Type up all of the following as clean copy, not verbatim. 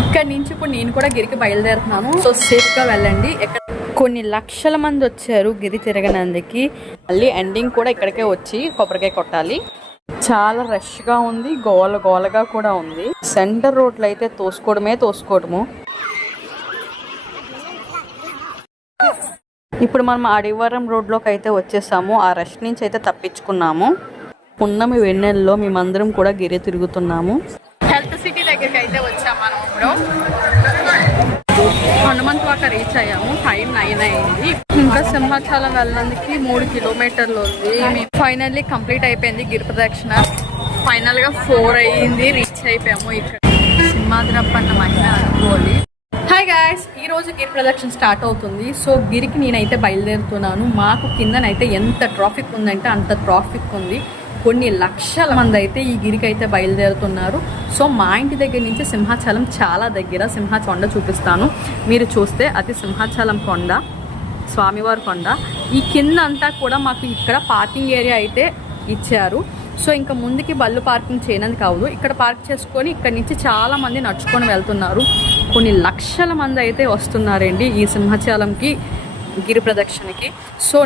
ఇక్కడ నుంచి ఇప్పుడు నేను కూడా గిరికి బయలుదేరుతున్నాను. సో సేఫ్గా వెళ్ళండి. కొన్ని లక్షల మంది వచ్చారు గిరి తిరగనందుకి. మళ్ళీ ఎండింగ్ కూడా ఇక్కడికే వచ్చి కొబ్బరికాయ కొట్టాలి. చాలా రష్గా ఉంది, గోలగా కూడా ఉంది. సెంటర్ రోడ్లు అయితే తోసుకోవడము. ఇప్పుడు మనం అడివరం రోడ్లోకి అయితే వచ్చేసాము. ఆ రష్ నుంచి అయితే తప్పించుకున్నాము. పున్నమి వెన్నెల్లో మేమందరం కూడా గిరి తిరుగుతున్నాము. హెల్త్ సిటీ దగ్గరికి అయితే వచ్చాము. మనం ఇప్పుడు హనుమంతవాక రీచ్ అయ్యాము. టైం 9 అయింది. ఇంకా సింహాచలం వెళ్ళడానికి 3 కిలోమీటర్లు ఉంది. మేము ఫైనల్లీ కంప్లీట్ అయిపోయింది గిరి ప్రదక్షిణ. ఫైనల్గా 4 అయ్యింది. రీచ్ అయిపోయాము. ఇక్కడ సింహాద్రప్పన్న మహిళ అనుకోవాలి. హాయ్ గాయ్స్, ఈ రోజు గిరి ప్రదక్షిణ స్టార్ట్ అవుతుంది. సో గిరికి నేనైతే బయలుదేరుతున్నాను. మాకు కిందనైతే ఎంత ట్రాఫిక్ ఉందంటే అంత ట్రాఫిక్ ఉంది. కొన్ని లక్షల మంది అయితే ఈ గిరికి అయితే బయలుదేరుతున్నారు. సో మా ఇంటి దగ్గర నుంచి సింహాచలం చాలా దగ్గర. సింహాచలం చూపిస్తాను. మీరు చూస్తే అది సింహాచలం కొండ, స్వామివారి కొండ. ఈ కింద అంతా కూడా మాకు ఇక్కడ పార్కింగ్ ఏరియా అయితే ఇచ్చారు. సో ఇంకా ముందుకి బళ్ళు పార్కింగ్ చేయనది కాదు. ఇక్కడ పార్క్ చేసుకొని ఇక్కడ నుంచి చాలా మంది నడుచుకొని వెళ్తున్నారు. కొన్ని లక్షల మంది అయితే వస్తున్నారండి ఈ సింహాచలంకి గిరి ప్రదక్షిణకి. సో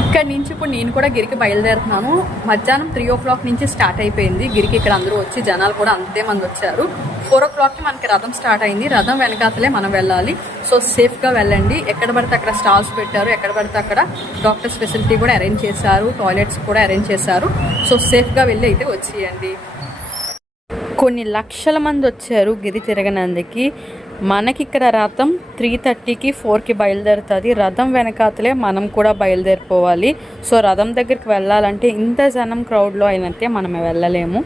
ఇక్కడ నుంచి ఇప్పుడు నేను కూడా గిరికి బయలుదేరుతున్నాను. మధ్యాహ్నం 3 o'clock నుంచి స్టార్ట్ అయిపోయింది గిరికి. ఇక్కడ అందరూ వచ్చి జనాలు కూడా అంతే మంది వచ్చారు. 4 o'clockకి మనకి రథం స్టార్ట్ అయింది. రథం వెనకాతలే మనం వెళ్ళాలి. సో సేఫ్గా వెళ్ళండి. ఎక్కడ పడితే అక్కడ స్టాల్స్ పెట్టారు, ఎక్కడ పడితే అక్కడ డాక్టర్స్ ఫెసిలిటీ కూడా అరేంజ్ చేశారు, టాయిలెట్స్ కూడా అరేంజ్ చేశారు. సో సేఫ్గా వెళ్ళి అయితే వచ్చేయండి. కొన్ని లక్షల మంది వచ్చారు గిరి తిరగనందుకి. మనకి ఇక్కడ రథం 3:30కి 4కి బయలుదేరుతుంది. రథం వెనకాతలే మనం కూడా బయలుదేరిపోవాలి. సో రథం దగ్గరికి వెళ్ళాలంటే ఇంత జనం క్రౌడ్లో అయినట్టే మనం వెళ్ళలేము.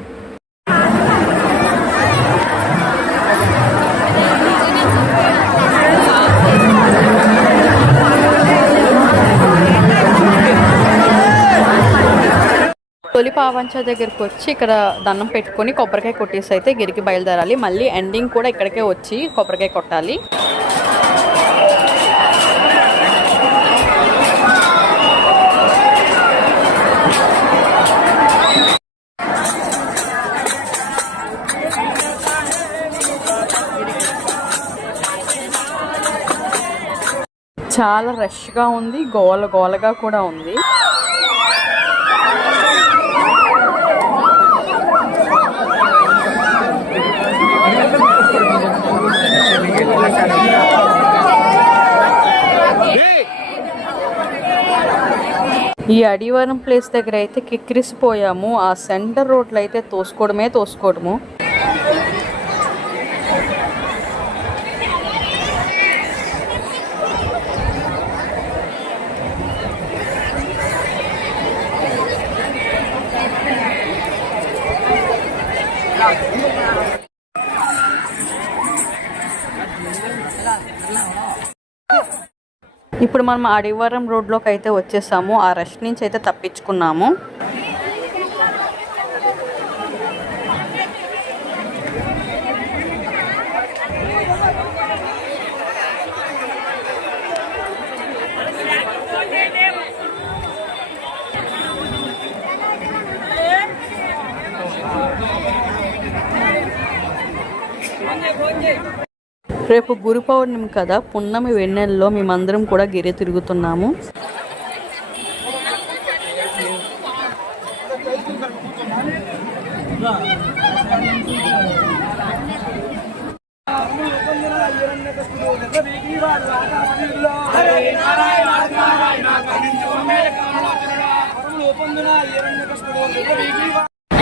తొలి పావంచ దగ్గరికి వచ్చి ఇక్కడ దండం పెట్టుకొని కొబ్బరికాయ కొట్టేసి అయితే గిరికి బయలుదేరాలి. మళ్ళీ ఎండింగ్ కూడా ఇక్కడికే వచ్చి కొబ్బరికాయ కొట్టాలి. చాలా రష్గా ఉంది, గోలగా కూడా ఉంది. ఈ అడివరం ప్లేస్ దగ్గర అయితే కిక్కిరిసిపోయాము. ఆ సెంటర్ రోడ్లు అయితే తోసుకోవడము. ఇప్పుడు మనం అడివరం రోడ్లోకి అయితే వచ్చేసాము. ఆ రష్ నుంచి అయితే తప్పించుకున్నాము. రేపు గురు పౌర్ణమి కదా, పున్నమి వెన్నెల్లో మేమందరం కూడా గిరి తిరుగుతున్నాము.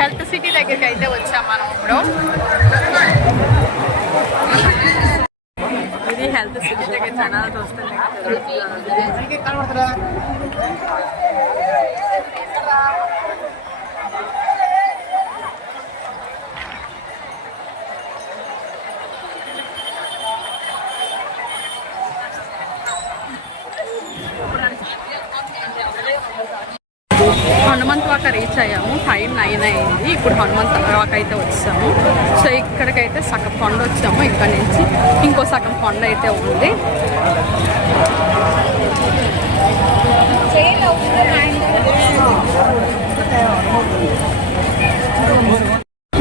హెల్త్ సిటీ దగ్గరికి అయితే వచ్చాం మనం ఇప్పుడు. ఇది హెల్త్ సిటీ దగ్గర జనాలతో వస్తుంది. హనుమంతవాక రీచ్ అయ్యాము. టైం 9 అయింది. ఇప్పుడు హనుమంతవాక అయితే వచ్చాము. సో ఇక్కడికైతే సగం కొండ వచ్చాము. ఇక్కడ నుంచి ఇంకో సగం కొండ అయితే ఉంది.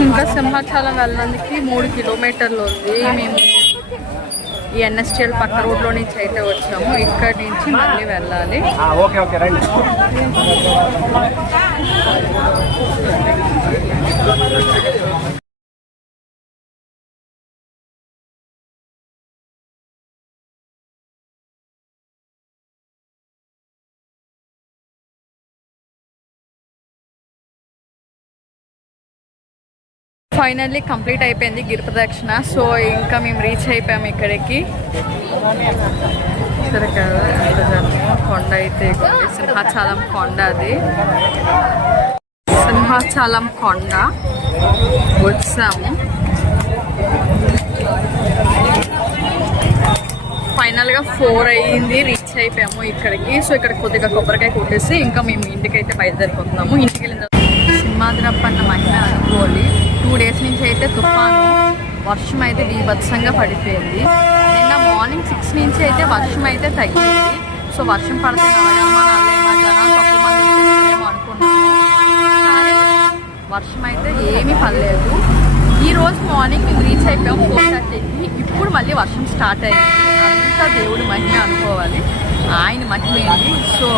ఇంకా ఇంకా సింహాచలం వెళ్ళడానికి 3 కిలోమీటర్లు ఉంది. మేము ఈ ఎన్ఎస్టిఎల్ పక్క రోడ్లో నుంచి అయితే వచ్చాము. ఇక్కడి నుంచి మళ్ళీ వెళ్ళాలి. ఫైనల్లీ కంప్లీట్ అయిపోయింది గిరి ప్రదక్షిణ. సో ఇంకా మేము రీచ్ అయిపోయాము ఇక్కడికి. సరే కదా, కొండ అయితే సింహాచలం కొండ, అది సింహాచలం కొండ వచ్చాము. ఫైనల్గా 4 అయ్యింది, రీచ్ అయిపోయాము ఇక్కడికి. సో ఇక్కడ కొద్దిగా కొబ్బరికాయ కొట్టేసి ఇంకా మేము ఇంటికి అయితే బయలుదేరిపోతున్నాము. ఇంటికి వెళ్ళిన సింహాద్రప్పన్న మహిమ అనుకోవాలి. 2 డేస్ నుంచి అయితే తుఫాను వర్షం అయితే బీభత్సంగా పడిపోయింది. నిన్న మార్నింగ్ 6 నుంచి అయితే వర్షం అయితే తగ్గింది. సో వర్షం పడితే నలగమా జనాలు తక్కువ మంది వచ్చేస్తారేమో అనుకున్నాము, కానీ వర్షం అయితే ఏమీ పడలేదు. ఈ రోజు మార్నింగ్ మేము రీచ్ అయిపోయాము 4:30కి. ఇప్పుడు మళ్ళీ వర్షం స్టార్ట్ అయింది. అంతా దేవుడి మహిమ అనుకోవాలి, ఆయన మహిమ ఏంటి. సో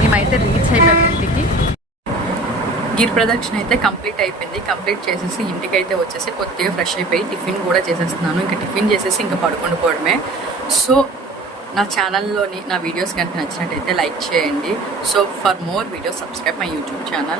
మేమైతే రీచ్ అయిపోయాము ఇంటికి. గిరి ప్రదక్షిణ అయితే కంప్లీట్ అయిపోయింది. కంప్లీట్ చేసేసి ఇంటికి అయితే వచ్చేసి కొద్దిగా ఫ్రెష్ అయిపోయి టిఫిన్ కూడా చేసేస్తున్నాను. ఇంకా టిఫిన్ చేసేసి ఇంకా పడుకుండిపోవడమే. సో నా ఛానల్లోని నా వీడియోస్ కనుక నచ్చినట్టయితే లైక్ చేయండి. So for more videos subscribe my YouTube channel.